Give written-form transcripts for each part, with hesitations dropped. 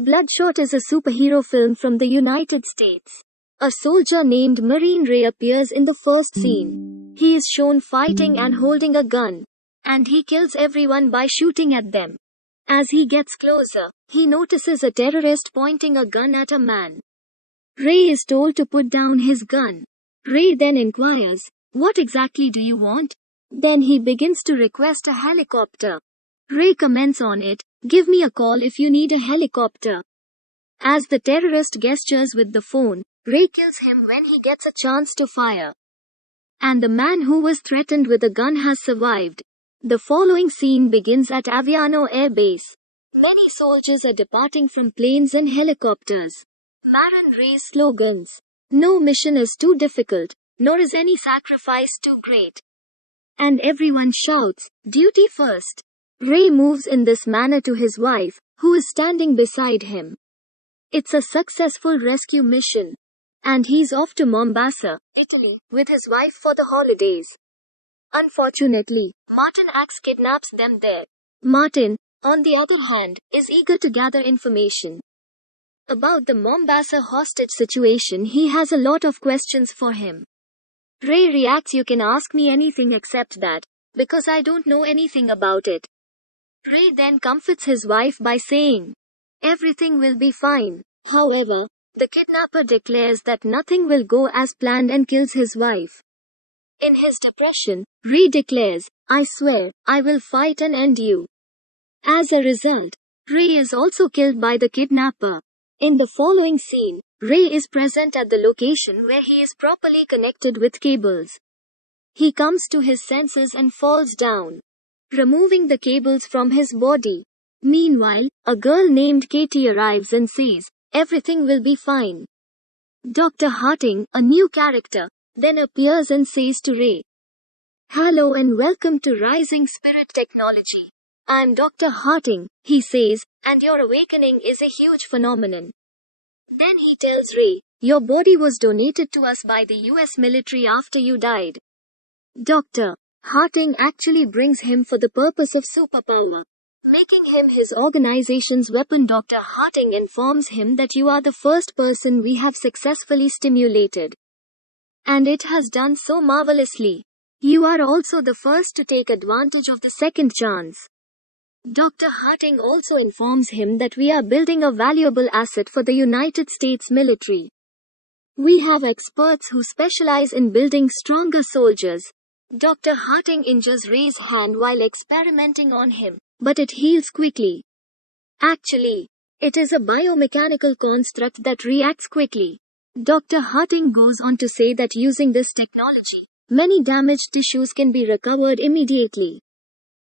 Bloodshot is a superhero film from the United States. A soldier named Marine Ray appears in the first scene. He is shown fighting and holding a gun, and he kills everyone by shooting at them. As he gets closer, he notices a terrorist pointing a gun at a man. Ray is told to put down his gun. Ray then inquires, "What exactly do you want?" Then he begins to request a helicopter. Ray comments on it, "Give me a call if you need a helicopter." As the terrorist gestures with the phone, Ray kills him when he gets a chance to fire. And the man who was threatened with a gun has survived. The following scene begins at Aviano Air Base. Many soldiers are departing from planes and helicopters. Marine Ray's slogans: "No mission is too difficult, nor is any sacrifice too great." And everyone shouts, "Duty first." Ray moves in this manner to his wife, who is standing beside him. It's a successful rescue mission, and he's off to Mombasa, Italy, with his wife for the holidays. Unfortunately, Martin Axe kidnaps them there. Martin, on the other hand, is eager to gather information about the Mombasa hostage situation. He has a lot of questions for him. Ray reacts, "You can ask me anything except that, because I don't know anything about it." Ray then comforts his wife by saying, "Everything will be fine." However, the kidnapper declares that nothing will go as planned and kills his wife. In his depression, Ray declares, "I swear, I will fight and end you." As a result, Ray is also killed by the kidnapper. In the following scene, Ray is present at the location where he is properly connected with cables. He comes to his senses and falls down, removing the cables from his body. Meanwhile, a girl named Katie arrives and says, "Everything will be fine." Dr. Harting, a new character, then appears and says to Ray, "Hello and welcome to Rising Spirit Technology. I'm Dr. Harting," he says, "and your awakening is a huge phenomenon." Then he tells Ray, "Your body was donated to us by the US military after you died." Dr. Harting actually brings him for the purpose of superpower, making him his organization's weapon. Dr. Harting informs him that "You are the first person we have successfully stimulated, and it has done so marvelously. You are also the first to take advantage of the second chance." Dr. Harting also informs him that "We are building a valuable asset for the United States military. We have experts who specialize in building stronger soldiers." Dr. Harting injures Ray's hand while experimenting on him, but it heals quickly. Actually, it is a biomechanical construct that reacts quickly. Dr. Harting goes on to say that using this technology, many damaged tissues can be recovered immediately.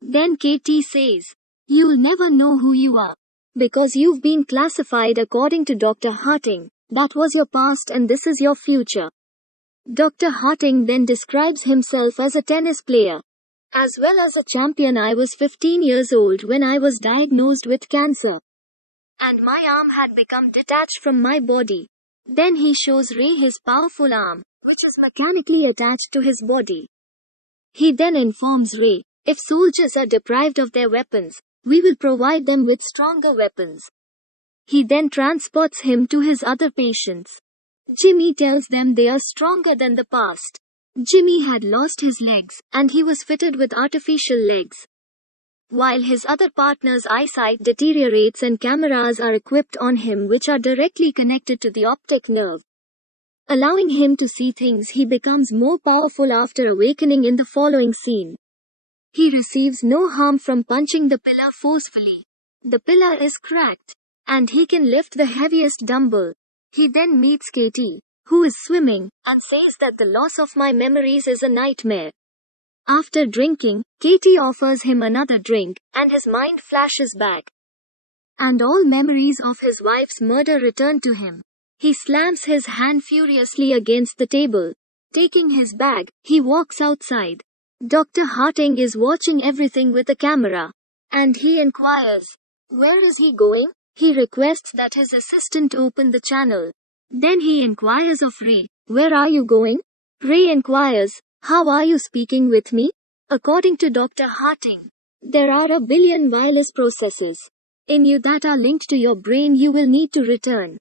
Then Katie says, "You'll never know who you are, because you've been classified according to Dr. Harting. That was your past and this is your future." Dr. Harting then describes himself as a tennis player, as well as a champion. "I was 15 years old when I was diagnosed with cancer, and my arm had become detached from my body." Then he shows Ray his powerful arm, which is mechanically attached to his body. He then informs Ray, "If soldiers are deprived of their weapons, we will provide them with stronger weapons." He then transports him to his other patients. Jimmy tells them they are stronger than the past. Jimmy had lost his legs, and he was fitted with artificial legs, while his other partner's eyesight deteriorates and cameras are equipped on him which are directly connected to the optic nerve, allowing him to see things. He becomes more powerful after awakening. In the following scene, he receives no harm from punching the pillar forcefully. The pillar is cracked, and he can lift the heaviest dumbbell. He then meets Katie, who is swimming, and says that "The loss of my memories is a nightmare." After drinking, Katie offers him another drink, and his mind flashes back, and all memories of his wife's murder return to him. He slams his hand furiously against the table. Taking his bag, he walks outside. Dr. Harting is watching everything with a camera, and he inquires, "Where is he going?" He requests that his assistant open the channel. Then he inquires of Ray, "Where are you going?" Ray inquires, "How are you speaking with me?" According to Dr. Harting, there are a billion wireless processes in you that are linked to your brain you will need to return.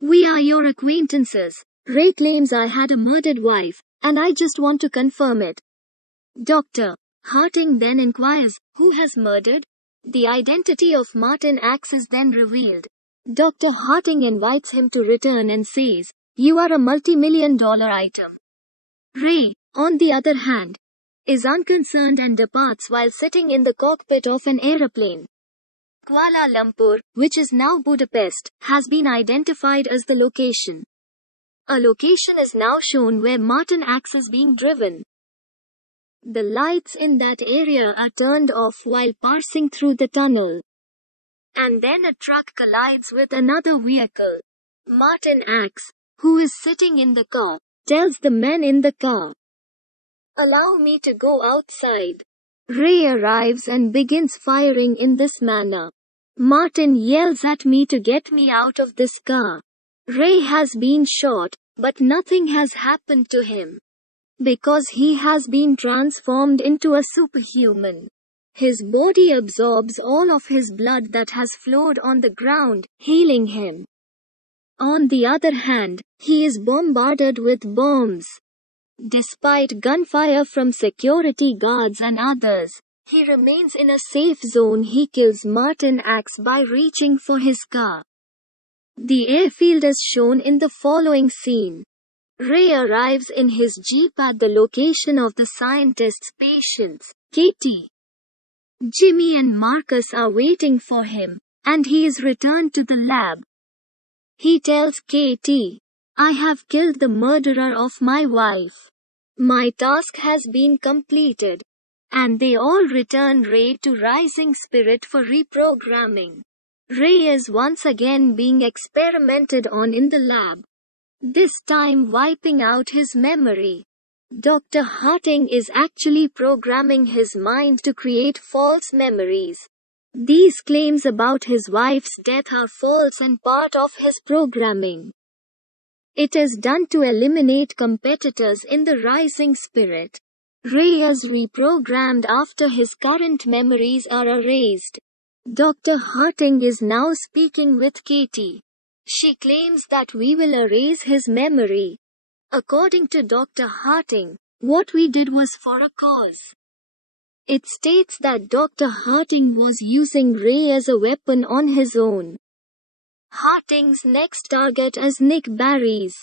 We are your acquaintances. Ray claims I had a murdered wife, and I just want to confirm it. Dr. Harting then inquires, who has murdered? The identity of Martin Axe is then revealed. Dr. Harting invites him to return and says, you are a multi-million-dollar item. Ray, on the other hand, is unconcerned and departs while sitting in the cockpit of an aeroplane. Kuala Lumpur, which is now Budapest, has been identified as the location. A location is now shown where Martin Axe is being driven. The lights in that area are turned off while passing through the tunnel. And then a truck collides with another vehicle. Martin Axe, who is sitting in the car, tells the men in the car, allow me to go outside. Ray arrives and begins firing in this manner. Martin yells at me to get me out of this car. Ray has been shot, but nothing has happened to him. Because he has been transformed into a superhuman. His body absorbs all of his blood that has flowed on the ground, healing him. On the other hand, he is bombarded with bombs. Despite gunfire from security guards and others, he remains in a safe zone. He kills Martin Axe by reaching for his car. The airfield is shown in the following scene. Ray arrives in his jeep at the location of the scientist's patients. Katie, Jimmy and Marcus are waiting for him, and he is returned to the lab. He tells Katie, I have killed the murderer of my wife. My task has been completed. And they all return Ray to Rising Spirit for reprogramming. Ray is once again being experimented on in the lab. This time wiping out his memory. Dr. Harting is actually programming his mind to create false memories. These claims about his wife's death are false and part of his programming. It is done to eliminate competitors in the Rising Spirit. Ray is reprogrammed after his current memories are erased. Dr. Harting is now speaking with Katie. She claims that we will erase his memory. According to Dr. Harting, what we did was for a cause. It states that Dr. Harting was using Ray as a weapon on his own. Harting's next target is Nick Barry's.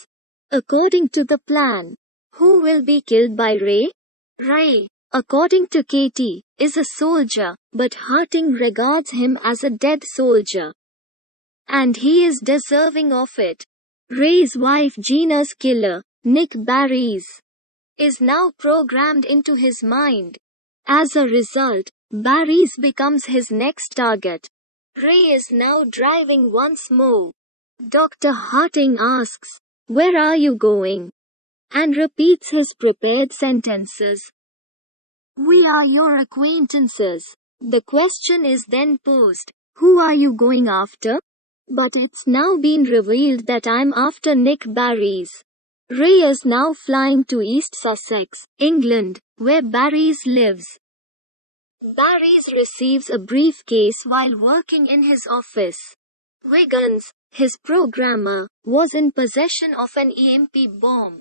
According to the plan, who will be killed by Ray? Ray, according to Katie, is a soldier, but Harting regards him as a dead soldier. And he is deserving of it. Ray's wife Gina's killer, Nick Barry's, is now programmed into his mind. As a result, Barry's becomes his next target. Ray is now driving once more. Dr. Harting asks, where are you going? And repeats his prepared sentences. We are your acquaintances. The question is then posed, who are you going after? But it's now been revealed that I'm after Nick Barry's. Ray is now flying to East Sussex, England, where Barry's lives. Barry's receives a briefcase while working in his office. Wiggins, his programmer, was in possession of an EMP bomb.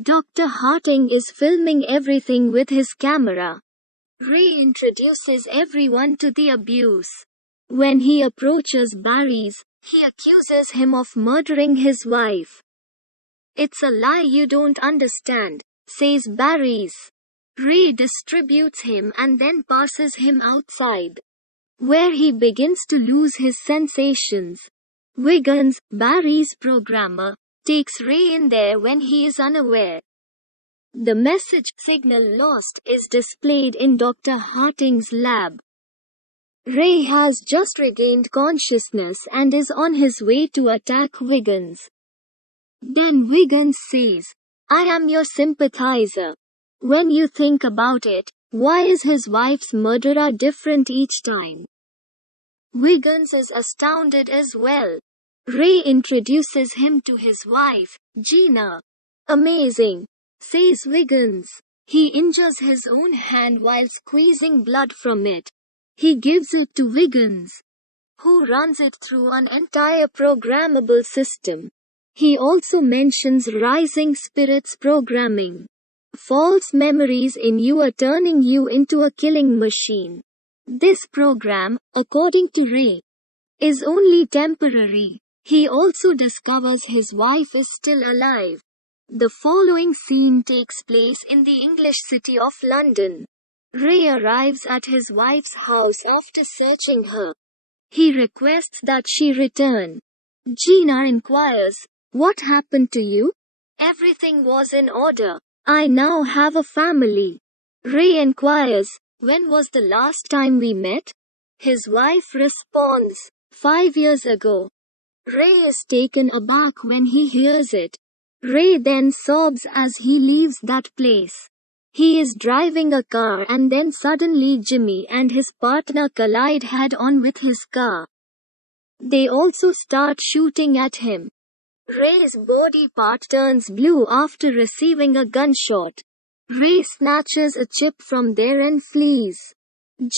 Dr. Harting is filming everything with his camera. Ray introduces everyone to the abuse. When he approaches Barry's, he accuses him of murdering his wife. It's a lie you don't understand, says Barry's. Ray distributes him and then passes him outside, where he begins to lose his sensations. Wiggins, Barry's programmer, takes Ray in there when he is unaware. The message signal lost is displayed in Dr. Harting's lab. Ray has just regained consciousness and is on his way to attack Wiggins. Then Wiggins says, I am your sympathizer. When you think about it, why is his wife's murderer different each time? Wiggins is astounded as well. Ray introduces him to his wife, Gina. Amazing, says Wiggins. He injures his own hand while squeezing blood from it. He gives it to Wiggins. who runs it through an entire programmable system. He also mentions rising spirits programming. False memories in you are turning you into a killing machine. This program, according to Ray, is only temporary. He also discovers his wife is still alive. The following scene takes place in the English city of London. Ray arrives at his wife's house after searching her. He requests that she return. Gina inquires, "What happened to you?" "Everything was in order. I now have a family." Ray inquires, "When was the last time we met?" His wife responds, 5 years ago." Ray is taken aback when he hears it. Ray then sobs as he leaves that place. He is driving a car and then suddenly Jimmy and his partner collide head-on with his car. They also start shooting at him. Ray's body part turns blue after receiving a gunshot. Ray snatches a chip from there and flees.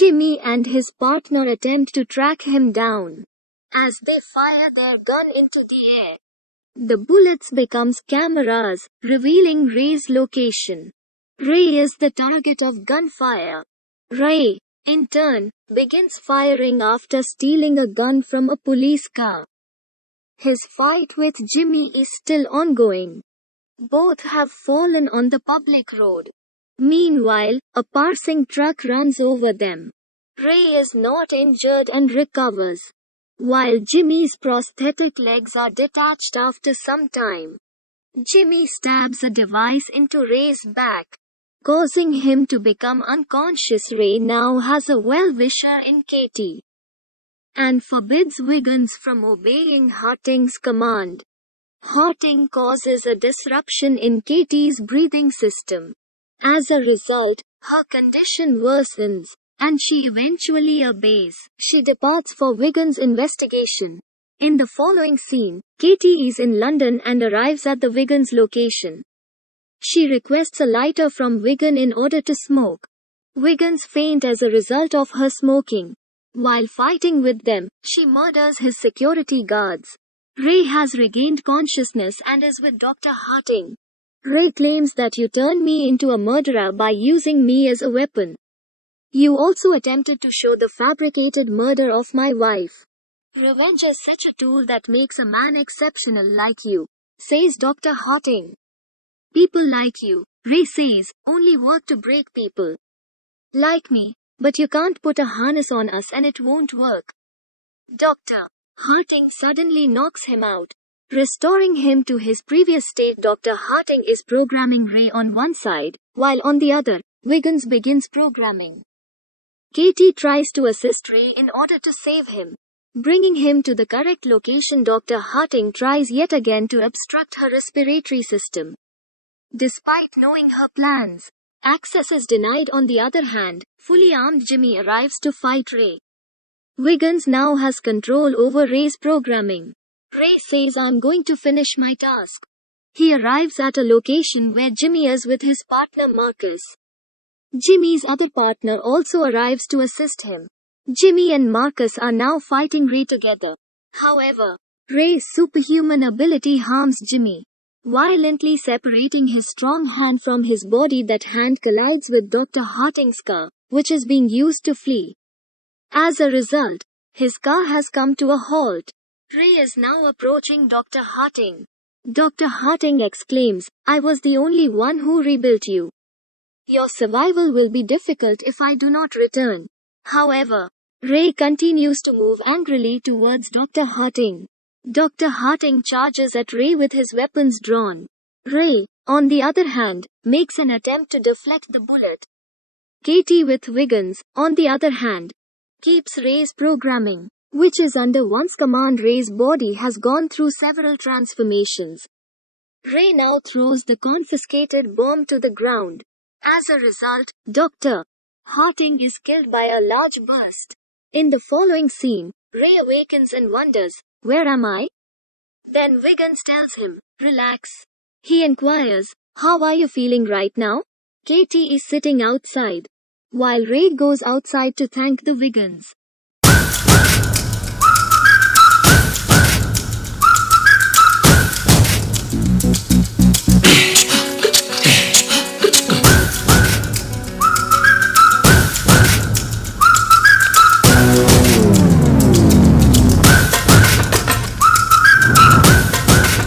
Jimmy and his partner attempt to track him down. As they fire their gun into the air, the bullets becomes cameras, revealing Ray's location. Ray is the target of gunfire. Ray, in turn, begins firing after stealing a gun from a police car. His fight with Jimmy is still ongoing. Both have fallen on the public road. Meanwhile, a passing truck runs over them. Ray is not injured and recovers, while Jimmy's prosthetic legs are detached after some time. Jimmy stabs a device into Ray's back, causing him to become unconscious. Ray now has a well-wisher in Katie and forbids Wiggins from obeying Harting's command. Harting causes a disruption in Katie's breathing system. As a result, her condition worsens, and she eventually obeys. She departs for Wiggins' investigation. In the following scene, Katie is in London and arrives at the Wiggins location. She requests a lighter from Wiggins in order to smoke. Wiggins faints as a result of her smoking. While fighting with them, she murders his security guards. Ray has regained consciousness and is with Dr. Harting. Ray claims that you turned me into a murderer by using me as a weapon. You also attempted to show the fabricated murder of my wife. Revenge is such a tool that makes a man exceptional like you, says Dr. Harting. People like you, Ray says, only work to break people like me, but you can't put a harness on us and it won't work. Dr. Harting suddenly knocks him out, restoring him to his previous state. Dr. Harting is programming Ray on one side, while on the other, Wiggins begins programming. Katie tries to assist Ray in order to save him, bringing him to the correct location. Dr. Harting tries yet again to obstruct her respiratory system. Despite knowing her plans, access is denied. On the other hand, fully armed Jimmy arrives to fight Ray. Wiggins now has control over Ray's programming. Ray says, "I'm going to finish my task." He arrives at a location where Jimmy is with his partner Marcus. Jimmy's other partner also arrives to assist him. Jimmy and Marcus are now fighting Ray together. However, Ray's superhuman ability harms Jimmy, violently separating his strong hand from his body. That hand collides with Dr. Harting's car, which is being used to flee. As a result, his car has come to a halt. Ray is now approaching Dr. Harting. Dr. Harting exclaims, "I was the only one who rebuilt you. Your survival will be difficult if I do not return." However, Ray continues to move angrily towards Dr. Harting. Dr. Harting charges at Ray with his weapons drawn. Ray, on the other hand, makes an attempt to deflect the bullet. Katie with Wiggins, on the other hand, keeps Ray's programming, which is under one's command. Ray's body has gone through several transformations. Ray now throws the confiscated bomb to the ground. As a result, Dr. Harting is killed by a large burst. In the following scene, Ray awakens and wonders, "Where am I?" Then Wiggins tells him, "Relax." He inquires, "How are you feeling right now?" Katie is sitting outside, while Ray goes outside to thank the Wiggins.